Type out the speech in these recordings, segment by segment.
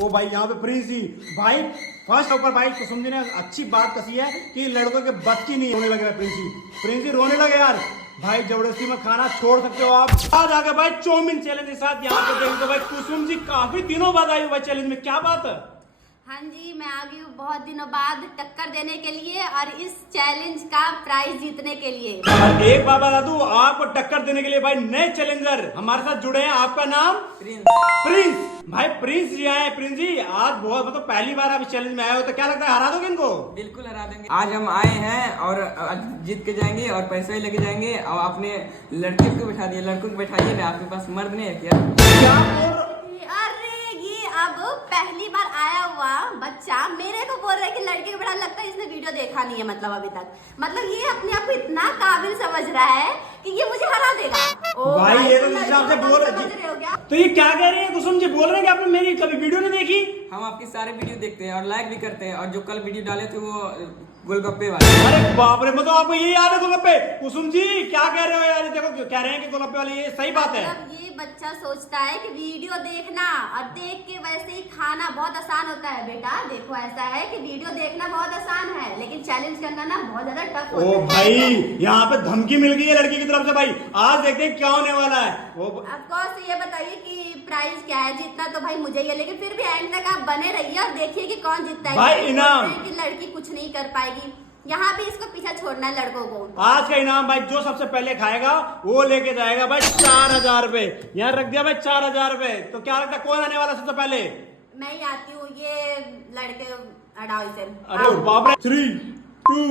ओ भाई यहाँ पे प्रिंस जी भाई फर्स्ट ऊपर भाई कुसुम जी ने अच्छी बात कसी है कि लड़कों के बस की नहीं होने लग रहा है। प्रिंस जी रोने लगे यार। भाई जबरदस्ती में खाना छोड़ सकते हो आप। आज आगे भाई चौमिन चैलेंज के साथ यहाँ पे देखो तो भाई कुसुम जी काफी दिनों बाद आई हो भाई चैलेंज में, क्या बात है? हाँ जी, मैं आ गई हूँ बहुत दिनों बाद टक्कर देने के लिए और इस चैलेंज का प्राइज जीतने के लिए। एक बात बता दूं, आपको टक्कर देने के लिए भाई नए चैलेंजर हमारे साथ जुड़े हैं। आपका नाम? प्रिंस भाई प्रिंस जी आए। प्रिंस जी आज बहुत मतलब पहली बार आप इस चैलेंज में आए हो, तो क्या लगता है हरा दोगे इनको? बिल्कुल हरा देंगे। आज हम आए हैं और आज जीत के जाएंगे और पैसे लेके जाएंगे। और आपने लड़के को बैठा दिया, लड़कों को बैठाइए ना, आपके पास मर्द नहीं है क्या? अरे ये अब पहली बार आया हुआ बच्चा मेरे को बोल रहा है कि लड़के को बड़ा लगता है इसने वीडियो देखा नहीं है, मतलब अभी तक, मतलब ये अपने आप को इतना काबिल समझ रहा है कि ये मुझे हरा देगा। ओ भाई ये तो तुम जिस हिसाब से लड़के बोल समझ रहे हो क्या? तो ये क्या कह रहे हैं कुसुम जी? बोल रहे हैं कि आपने मेरी कभी वीडियो नहीं देखी? हम आपकी सारे वीडियो देखते हैं और लाइक भी करते हैं। और जो कल वीडियो डाले थे वो गोलगप्पे वाले। अरे बाप रे, मतलब आपको ये याद है गोलगप्पे? कुसुम जी क्या कह रहे हो यार? देखो कह रहे हैं कि गोलगप्पे वाले, ये सही बात है। मतलब ये बच्चा सोचता है कि वीडियो देखना और देख के वैसे ही खाना बहुत आसान होता है। बेटा देखो ऐसा है कि वीडियो देखना बहुत आसान है लेकिन चैलेंज करना ना बहुत ज्यादा टफ होता है। ओ भाई यहाँ पे धमकी मिल गई है लड़की की तरफ से। भाई आज देखते हैं क्या होने वाला है। ऑफ कोर्स ये बताइए कि प्राइस क्या है? जीतना तो भाई मुझे ही है, लेकिन फिर भी एंड तक आप बने रहिए और देखिए कि कौन जीतता है। भाई इनाम कि लड़की कुछ नहीं कर पाएगी, यहाँ भी इसको पीछा छोड़ना है लड़कों को। आज का इनाम भाई जो सबसे पहले खाएगा वो लेके जाएगा भाई 4000 रुपए। यहाँ रख दिया भाई 4000 रुपए। तो क्या लगता है कौन आने वाला सबसे पहले? मैं ही आती हूँ, ये लड़के हटाओ इसे। अरे बाप रे। 3, 2,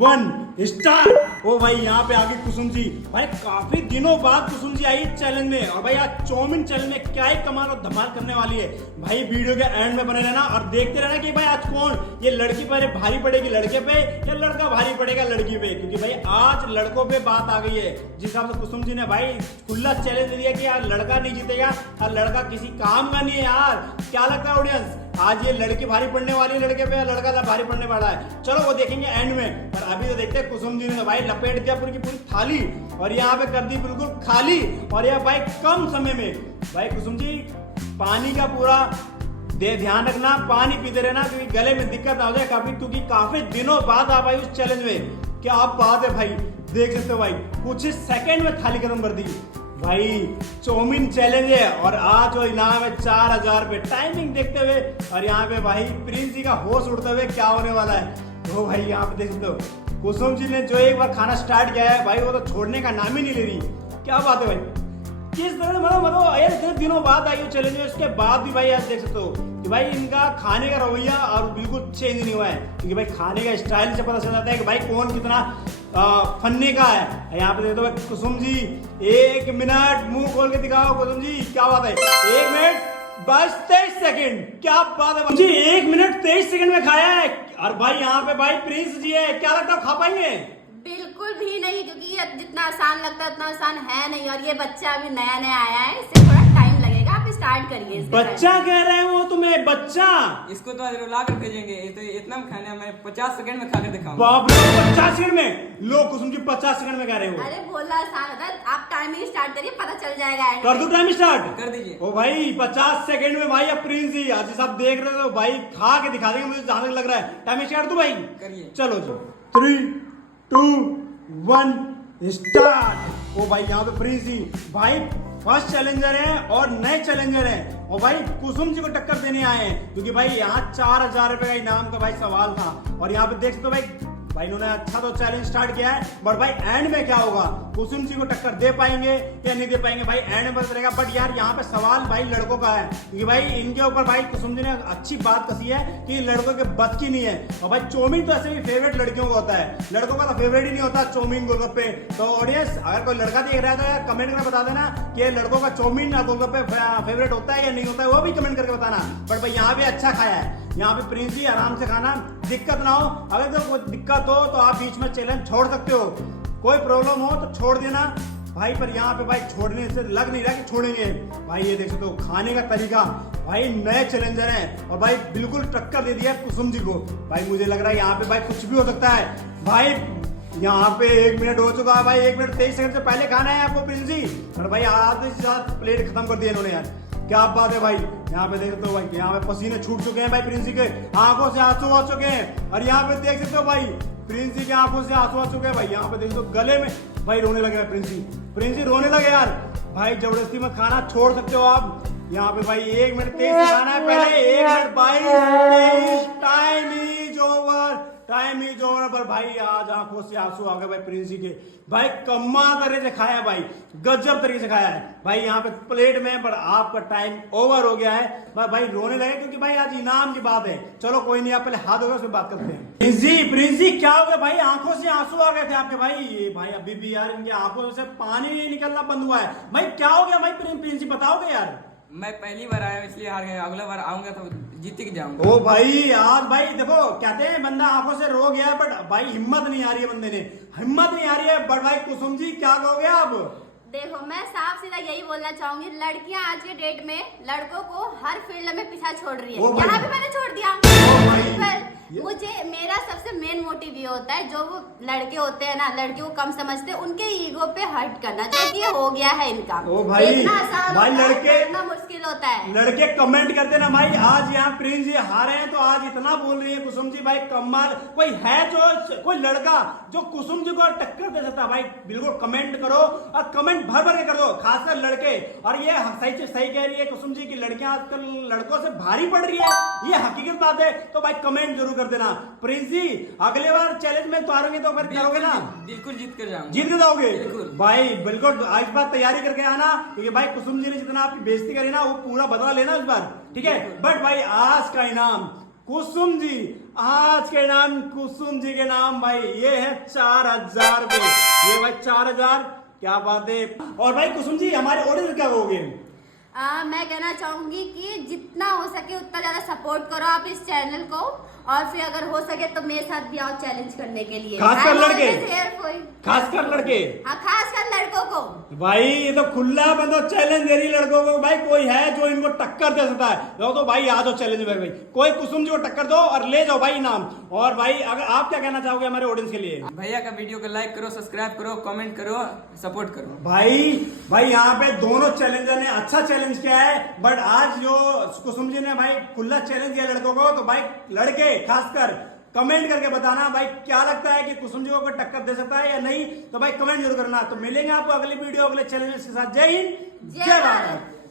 1 स्टार्ट। ओ भाई यहाँ पे आगे कुसुम जी। भाई काफी दिनों बाद कुसुम जी आई चैलेंज में, और भाई आज चौमिन चैलेंज में क्या ही कमाल और धमाल करने वाली है। भाई वीडियो के एंड में बने रहना और देखते रहना कि भाई आज कौन, ये लड़की पहले भारी पड़ेगी लड़के पे या लड़का भारी पड़ेगा लड़की पे। क्योंकि भाई आज लड़कों पे बात आ गई है। जिस हिसाब से कुसुम जी ने भाई खुला चैलेंज दे दिया कि यार लड़का नहीं जीतेगा और लड़का किसी काम का नहीं है। यार क्या लगता है ऑडियंस, आज ये लड़की भारी पड़ने वाली है लड़के पे या लड़का भारी पड़ने वाला है? चलो वो देखेंगे एंड में। पर अभी तो देखते हैं कुसुम जी ने तो भाई लपेट दिया पूरी की पूरी थाली और यहाँ पे कर दी बिल्कुल खाली। और यह भाई कम समय में भाई कुसुम जी पानी का पूरा ध्यान रखना, पानी पीते रहना क्योंकि गले में दिक्कत ना हो जाए काफी, क्योंकि काफी दिनों बाद आप आई उस चैलेंज में। क्या आप बात है भाई, देख सकते हो भाई कुछ ही सेकंड में थाली खत्म कर दी। भाई चौमिन चैलेंज है और आज जो इनाम है 4000 रुपए। टाइमिंग देखते हुए और यहाँ पे भाई प्रिंस जी का होश उड़ते हुए क्या होने वाला है। तो भाई यहाँ पे देख सकते हो कुसुम जी ने जो एक बार खाना स्टार्ट किया है भाई वो तो छोड़ने का नाम ही नहीं ले रही। क्या बात है भाई, किस तरह मतलब यार इतने दिनों बाद आई चैलेंज है, उसके बाद भी भाई आज देख सकते हो कि भाई इनका खाने का रवैया और बिल्कुल चेंज नहीं हुआ है। क्योंकि भाई खाने का स्टाइल से पता चल जाता है कि भाई कौन कितना फन्ने का है। यहाँ पे देखो भाई कुसुम जी 1 मिनट मुंह खोल के दिखाओ। कुसुम जी क्या बात है? 1 मिनट बस 23 सेकंड। क्या बात है जी, 1 मिनट 23 सेकंड में खाया है। और भाई यहाँ पे भाई प्रिंस जी है, क्या लगता है खा पाएंगे? बिल्कुल भी नहीं, क्योंकि ये जितना आसान लगता है उतना आसान है नहीं। और ये बच्चा अभी नया नया आया है, इससे थोड़ा टाइम लगेगा। आप स्टार्ट करिए। बच्चा कह रहे हैं वो तुम्हें? बच्चा इसको तो रुला कर भेजेंगे। ये तो इतना खाना मैं 50 सेकंड में खाकर दिखाऊंगा। बाप रे 50 सेकंड में? लो कुसुम जी 50 सेकंड में कह रहे हो। अरे बोलना आसान होता है, आप टाइमिंग स्टार्ट करिए, पता चल जाएगा। कर दो टाइम स्टार्ट? कर दीजिए। ओ भाई 50 सेकंड में भाई अब प्रिंस जी आज आप देख रहे हो भाई खा के दिखा देंगे मुझे जहां तक लग रहा है। टाइम स्टार्ट दो भाई। करिए। चलो जी 3, 2, 1 स्टार्ट। ओ भाई यहाँ पे प्रिंस जी भाई फर्स्ट चैलेंजर हैं और नए चैलेंजर हैं और भाई कुसुम जी को टक्कर देने आए हैं। क्योंकि भाई यहाँ 4000 रुपए का इनाम का भाई सवाल था। और यहाँ पे देख सकते हो भाई इन्होंने अच्छा तो चैलेंज स्टार्ट किया है, बट भाई एंड में क्या होगा, कुसुम जी को टक्कर दे पाएंगे या नहीं दे पाएंगे भाई एंड में पता चलेगा। बट यार यहाँ पे सवाल भाई लड़कों का है क्योंकि भाई इनके ऊपर भाई कुसुम जी ने अच्छी बात कसी है कि लड़कों के बस की नहीं है। और भाई चौमिन तो ऐसे भी फेवरेट लड़कियों का होता है, लड़कों का तो फेवरेट ही नहीं होता चौमिन गोलगप्पे। तो ऑडियंस अगर कोई लड़का देख रहा है तो यार कमेंट करके बता देना कि लड़कों का चौमिन या गोलगप्पे फेवरेट होता है या नहीं होता है, वो भी कमेंट करके बताना। बट भाई यहाँ भी अच्छा खाया है, यहाँ पे प्रिंस जी आराम से खाना, दिक्कत ना हो। अगर तो कोई दिक्कत हो तो आप बीच में चैलेंज छोड़ सकते हो, कोई प्रॉब्लम हो तो छोड़ देना भाई। पर यहाँ पे भाई छोड़ने से लग नहीं रहा कि छोड़ेंगे। भाई ये देख सकते हो खाने का तरीका, भाई नए चैलेंजर हैं और भाई बिल्कुल टक्कर दे दिया कुसुम जी को। भाई मुझे लग रहा है यहाँ पे भाई कुछ भी हो सकता है। भाई यहाँ पे 1 मिनट हो चुका है भाई, 1 मिनट 23 सेकंड से पहले खाना है आपको प्रिंस जी। और भाई आधे से ज्यादा प्लेट खत्म कर दिया इन्होंने यार। क्या बात है भाई। यहाँ पे देख सकते हो भाई, यहाँ पे पसीने छूट चुके हैं भाई प्रिंसी के, आंखों से आंसू आ चुके हैं। और यहाँ पे देख सकते हो भाई प्रिंसी के आंखों से आंसू आ चुके हैं भाई। यहाँ पे देख सकते हो गले में भाई रोने लगे भाई प्रिंसी रोने लगे यार। भाई जबरदस्ती में खाना छोड़ सकते हो आप। यहाँ पे भाई 1 मिनट तेज से खाना है पहले, 1 मिनट 22 टाइम इज ओवर। पर भाई आज आंखों से आंसू आ गए भाई प्रिंसी के। भाई कमाल तरह से खाया है भाई, गजब तरीके से खाया है भाई यहाँ पे प्लेट में। पर आपका टाइम ओवर हो गया है भाई रोने लगे, क्योंकि भाई आज इनाम की बात है। चलो कोई नहीं, आप पहले हाथ धोकर उसमें बात करते हैं। प्रिंसी क्या हो गया भाई, आंखों से आंसू आ गए थे आपके भाई। ये भाई अभी भी यार इनकी आंखों से पानी नहीं निकलना बंद हुआ है भाई। क्या हो गया भाई प्रिंसी, बताओगे यार। मैं पहली बार आया इसलिए हार गया, अगला बार आऊंगा तो जीत के जाऊंगा। ओ भाई आज भाई देखो कहते हैं बंदा आंखों से रो गया, बट भाई हिम्मत नहीं आ रही है, बंदे ने हिम्मत नहीं आ रही है। बट भाई कुसुम जी क्या कहोगे आप। देखो मैं साफ सीधा यही बोलना चाहूंगी, लड़कियां आज के डेट में लड़कों को हर फील्ड में पीछा छोड़ रही है। यहाँ भी मैंने छोड़ दिया। पर मुझे मेरा सबसे मेन मोटिव ये होता है, जो वो लड़के होते हैं ना, लड़के को कम समझते हैं, उनके ईगो पे हर्ट करना, जो कि हो गया है इनका। ओ भाई भाई लड़के इतना मुश्किल होता है। लड़के कमेंट करते ना भाई, आज यहाँ प्रिंस जी हारे हैं तो आज इतना बोल रही है कुसुम जी भाई कमाल। कोई है जो कोई लड़का जो कुसुम जी को टक्कर दे सकता भाई, बिल्कुल कमेंट करो और कमेंट भर भर के कर दो, खासकर लड़के। और ये सही कह रही है कुसुम जी की लड़कियां आजकल लड़कों से भारी पड़ रही है, ये हकीकत बात है। तो भाई कमेंट जरूर कर देना। प्रिंस जी अगले बार चैलेंज में तो हारोगे तो फिर करोगे ना। बिल्कुल जीत कर जाऊंगा। जीत के जाओगे बिल्कुल भाई, बिल्कुल आज बार तैयारी करके आना, क्योंकि भाई कुसुम जी ने जितना आपकी बेइज्जती करी ना वो पूरा बदला लेना इस बार, ठीक है। बट भाई आज का इनाम कुसुम जी, आज के इनाम कुसुम जी के नाम भाई ये है 4000 रुपए। ये भाई 4000, क्या बात है। और भाई कुसुम जी हमारे ऑडियंस क्या कहोगे। मैं कहना चाहूंगी कि जितना हो सके उतना ज्यादा सपोर्ट करो आप इस चैनल को, और फिर अगर हो सके तो मेरे साथ भी आओ चैलेंज करने के लिए। खासकर लड़के, खासकर लड़के, हाँ खासकर लड़कों को। भाई ये तो खुला मतलब चैलेंज दे रही लड़कों को। भाई कोई है जो इनको टक्कर दे सकता है तो भाई आ जाओ चैलेंज में भाई, कोई कुसुम जी को टक्कर दो और ले जाओ भाई इनाम। और भाई अगर आप क्या कहना चाहोगे हमारे ऑडियंस के लिए। भैया का वीडियो को लाइक करो, सब्सक्राइब करो, कमेंट करो, सपोर्ट करो। भाई यहाँ पे दोनों चैलेंजर ने अच्छा चैलेंज किया है, बट आज जो कुसुम जी ने भाई खुला चैलेंज किया लड़कों को, तो भाई लड़के खासकर कमेंट करके बताना भाई क्या लगता है कि कुसुम जी को कोई टक्कर दे सकता है या नहीं। तो भाई कमेंट जरूर करना। तो मिलेंगे आपको अगली वीडियो अगले चैलेंज के साथ। जय हिंद, जय भारत।